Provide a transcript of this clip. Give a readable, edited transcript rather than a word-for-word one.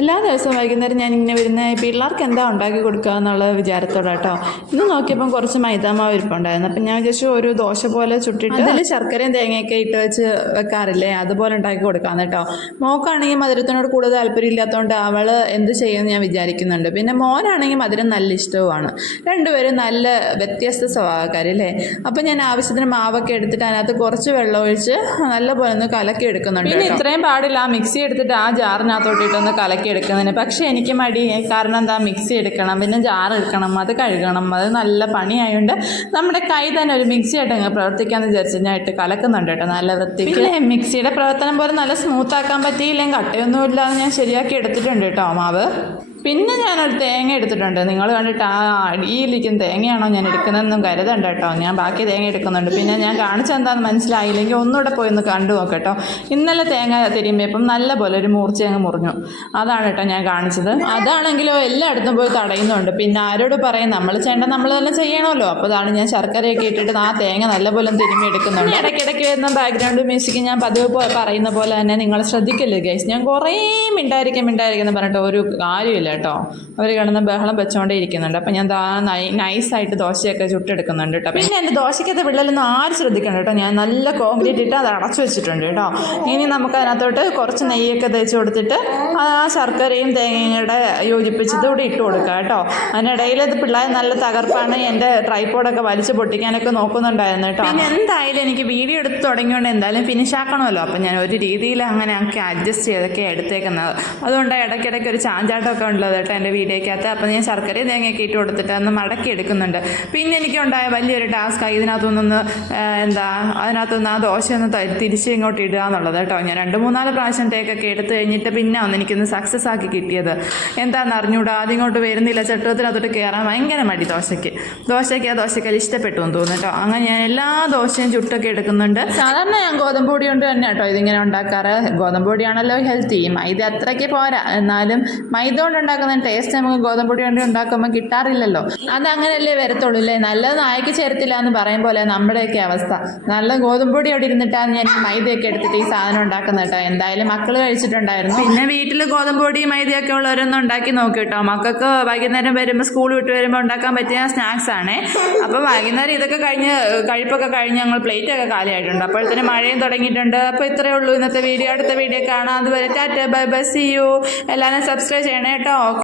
എല്ലാ ദിവസവും വൈകുന്നേരം ഞാനിങ്ങനെ വരുന്ന പിള്ളേർക്ക് എന്താ ഉണ്ടാക്കി കൊടുക്കുക എന്നുള്ള വിചാരത്തോടെ കേട്ടോ. ഇന്ന് നോക്കിയപ്പം കുറച്ച് മൈദാമാവ് ഇരിപ്പുണ്ടായിരുന്നു. അപ്പം ഞാൻ വിചാരിച്ചു ഒരു ദോശ പോലെ ചുട്ടിട്ട് അതിൽ ശർക്കരയും തേങ്ങയൊക്കെ ഇട്ട് വെച്ച് വെക്കാറില്ലേ, അതുപോലെ ഉണ്ടാക്കി കൊടുക്കാമെന്ന് കേട്ടോ. മോക്കാണെങ്കിൽ മധുരത്തിനോട് കൂടുതൽ താല്പര്യം ഇല്ലാത്തതുകൊണ്ട് അവൾ എന്ത് ചെയ്യുമെന്ന് ഞാൻ വിചാരിക്കുന്നുണ്ട്. പിന്നെ മോനാണെങ്കിൽ മധുരം നല്ല ഇഷ്ടവുമാണ്. രണ്ടുപേരും നല്ല വ്യത്യസ്ത സ്വഭാവക്കാരല്ലേ. അപ്പം ഞാൻ ആവശ്യത്തിന് മാവൊക്കെ എടുത്തിട്ട് അതിനകത്ത് കുറച്ച് വെള്ളം ഒഴിച്ച് നല്ലപോലെ ഒന്ന് കലക്കി എടുക്കുന്നുണ്ട്. പിന്നെ ഇത്രയും പാടില്ല, ആ മിക്സി എടുത്തിട്ട് ആ ജാറിനകത്തോട്ടിട്ടൊന്ന് കലക്കി എടുക്കുന്നതിന്. പക്ഷേ എനിക്ക് മടി, കാരണം എന്താ, മിക്സി എടുക്കണം, പിന്നെ ജാർ എടുക്കണം, അത് കഴുകണം, അത് നല്ല പണിയായതുകൊണ്ട് നമ്മുടെ കൈ തന്നെ ഒരു മിക്സി ആയിട്ട് അങ്ങ് പ്രവർത്തിക്കാമെന്ന് വിചാരിച്ച് ഞാൻ ഇട്ട് കലക്കുന്നുണ്ട് കേട്ടോ, നല്ല വൃത്തിക്ക്. പിന്നെ മിക്സിയുടെ പ്രവർത്തനം പോലെ നല്ല സ്മൂത്ത് ആക്കാൻ പറ്റിയില്ലെങ്കിൽ കട്ടയൊന്നുമില്ലാതെ ഞാൻ ശരിയാക്കി എടുത്തിട്ടുണ്ട് കേട്ടോ മാവ്. പിന്നെ ഞാനൊരു തേങ്ങ എടുത്തിട്ടുണ്ട്. നിങ്ങൾ കണ്ടിട്ട് ആ അടിയിലിരിക്കുന്ന തേങ്ങയാണോ ഞാൻ എടുക്കുന്നതെന്നും കരുതണ്ട കേട്ടോ, ഞാൻ ബാക്കി തേങ്ങ എടുക്കുന്നുണ്ട്. പിന്നെ ഞാൻ കാണിച്ചെന്താണെന്ന് മനസ്സിലായില്ലെങ്കിൽ ഒന്നുകൂടെ പോയി ഒന്ന് കണ്ടു നോക്കട്ടോ. ഇന്നലെ തേങ്ങ തിരുമ്മിയപ്പം നല്ല പോലെ ഒരു മൂർച്ച അങ്ങ് മുറിഞ്ഞു. അതാണ് കേട്ടോ ഞാൻ കാണിച്ചത്. അതാണെങ്കിലോ എല്ലായിടത്തും പോയി തടയുന്നുണ്ട്. പിന്നെ ആരോട് പറയും, നമ്മൾ ചെയ്യേണ്ട നമ്മൾ തന്നെ ചെയ്യണമല്ലോ. അപ്പോൾ അതാണ് ഞാൻ ശർക്കരയൊക്കെ ഇട്ടിട്ട് ആ തേങ്ങ നല്ലപോലെ തിരുമ്മി എടുക്കുന്നുണ്ട്. ഇടയ്ക്കിടയ്ക്ക് വരുന്ന ബാക്ക്ഗ്രൗണ്ട് മ്യൂസിക് ഞാൻ പതിവ് പറയുന്ന പോലെ തന്നെ നിങ്ങൾ ശ്രദ്ധിക്കല്ലേ ഗൈസ്. ഞാൻ കുറേ മിണ്ടായിരിക്കുന്നു പറഞ്ഞിട്ട് ഒരു കാര്യമില്ല കേട്ടോ. അവർ കിടന്ന് ബഹളം വെച്ചുകൊണ്ടേ ഇരിക്കുന്നുണ്ട്. അപ്പം ഞാൻ നൈസായിട്ട് ദോശയൊക്കെ ചുട്ടെടുക്കുന്നുണ്ട് കേട്ടോ. പിന്നെ എൻ്റെ ദോശയ്ക്കകത്ത് വിള്ളലൊന്നും ആരും ശ്രദ്ധിക്കണം കേട്ടോ. ഞാൻ നല്ല കോൺക്രീറ്റ് ഇട്ട് അത് അടച്ചു വെച്ചിട്ടുണ്ട് കേട്ടോ. ഇനി നമുക്ക് അതിനകത്തോട്ട് കുറച്ച് നെയ്യൊക്കെ തേച്ച് കൊടുത്തിട്ട് ആ ശർക്കരയും തേങ്ങയുടെ യോജിപ്പിച്ചത് ഇവിടെ ഇട്ട് കൊടുക്കുക കേട്ടോ. അതിനിടയിൽ ഇത് പിള്ളേർ നല്ല തകർപ്പാണ്, എൻ്റെ ട്രൈപോഡൊക്കെ വലിച്ച് പൊട്ടിക്കാനൊക്കെ നോക്കുന്നുണ്ടായിരുന്നു കേട്ടോ. പിന്നെ എന്തായാലും എനിക്ക് വീഡിയോ എടുത്ത് തുടങ്ങിയോണ്ട് എന്തായാലും ഫിനിഷ് ആക്കണമല്ലോ. അപ്പം ഞാൻ ഒരു രീതിയിൽ അങ്ങനെ ആക്കി അഡ്ജസ്റ്റ് ചെയ്തൊക്കെ എടുത്തേക്കുന്നത്. അതുകൊണ്ട് ഇടയ്ക്കിടയ്ക്ക് ഒരു ചാഞ്ചാട്ടമൊക്കെ ഉള്ളത് കേട്ടോ എൻ്റെ വീഡിയോയ്ക്കകത്ത്. അപ്പം ഞാൻ ശർക്കരയും തേങ്ങയൊക്കെ ഇട്ട് കൊടുത്തിട്ട് ഒന്ന് മടക്കി എടുക്കുന്നുണ്ട്. പിന്നെ എനിക്കുണ്ടായ വലിയൊരു ടാസ്ക് ഇതിനകത്തുനിന്ന് അതിനകത്തുനിന്ന് ആ ദോശ ഒന്ന് തിരിച്ച് ഇങ്ങോട്ട് ഇടുക എന്നുള്ളത് കേട്ടോ. ഞാൻ 2-3 പ്രാവശ്യം തേക്കൊക്കെ എടുത്ത് കഴിഞ്ഞിട്ട് പിന്നെ എനിക്കൊന്ന് സക്സസ് ആക്കി കിട്ടിയത്. എന്താണെന്ന് അറിഞ്ഞൂടാ, അതിങ്ങോട്ട് വരുന്നില്ല, ചട്ടുവത്തിനകത്തോട്ട് കയറാൻ ഭയങ്കര മടി ദോശയ്ക്ക് ആ ദോശക്കല്ല ഇഷ്ടപ്പെട്ടു എന്ന് തോന്നുന്നു കേട്ടോ. അങ്ങനെ ഞാൻ എല്ലാ ദോശയും ചുട്ടൊക്കെ എടുക്കുന്നുണ്ട്. സാധാരണ ഞാൻ ഗോതമ്പ് പൊടി കൊണ്ട് തന്നെ കേട്ടോ ഇതിങ്ങനെ ഉണ്ടാക്കാറ്. ഗോതമ്പ് പൊടിയാണല്ലോ ഹെൽത്തി, മൈദ അത്രയ്ക്ക് പോരാ. എന്നാലും മൈദ കൊണ്ട് ഉണ്ടാക്കുന്ന ടേസ്റ്റ് നമുക്ക് ഗോതമ്പ് പൊടി കൊണ്ട് ഉണ്ടാക്കുമ്പോൾ കിട്ടാറില്ലല്ലോ. അതങ്ങനെയല്ലേ വരത്തുള്ളൂ അല്ലേ. നല്ലത് നായ്ക്ക് ചേരത്തില്ല എന്ന് പറയും പോലെ നമ്മുടെയൊക്കെ അവസ്ഥ. നല്ല ഗോതമ്പ് പൊടി അവിടെ ഇരുന്നിട്ടാണ് ഞാൻ മൈദയൊക്കെ എടുത്തിട്ട് ഈ സാധനം ഉണ്ടാക്കുന്നത് കേട്ടോ. എന്തായാലും മക്കൾ കഴിച്ചിട്ടുണ്ടായിരുന്നു. പിന്നെ വീട്ടിൽ ഗോതമ്പ് പൊടി മൈദയൊക്കെ ഉള്ളവരൊന്നും ഉണ്ടാക്കി നോക്കി കേട്ടോ. മക്കൾക്ക് വൈകുന്നേരം വരുമ്പോൾ സ്കൂൾ വിട്ട് വരുമ്പോൾ ഉണ്ടാക്കാൻ പറ്റിയ സ്നാക്സ് ആണേ. അപ്പോൾ വൈകുന്നേരം ഇതൊക്കെ കഴിപ്പൊക്കെ കഴിഞ്ഞ് ഞങ്ങൾ പ്ലേറ്റൊക്കെ കാലിയായിട്ടുണ്ട്. അപ്പോഴത്തേന് മഴയും തുടങ്ങിയിട്ടുണ്ട്. അപ്പോൾ ഇത്രയേ ഉള്ളൂ ഇന്നത്തെ വീഡിയോ. അടുത്ത വീഡിയോ കാണാം. അതുവരെ tata bye bye, see you. എല്ലാവരും സബ്സ്ക്രൈബ് ചെയ്യണേ കേട്ടോ.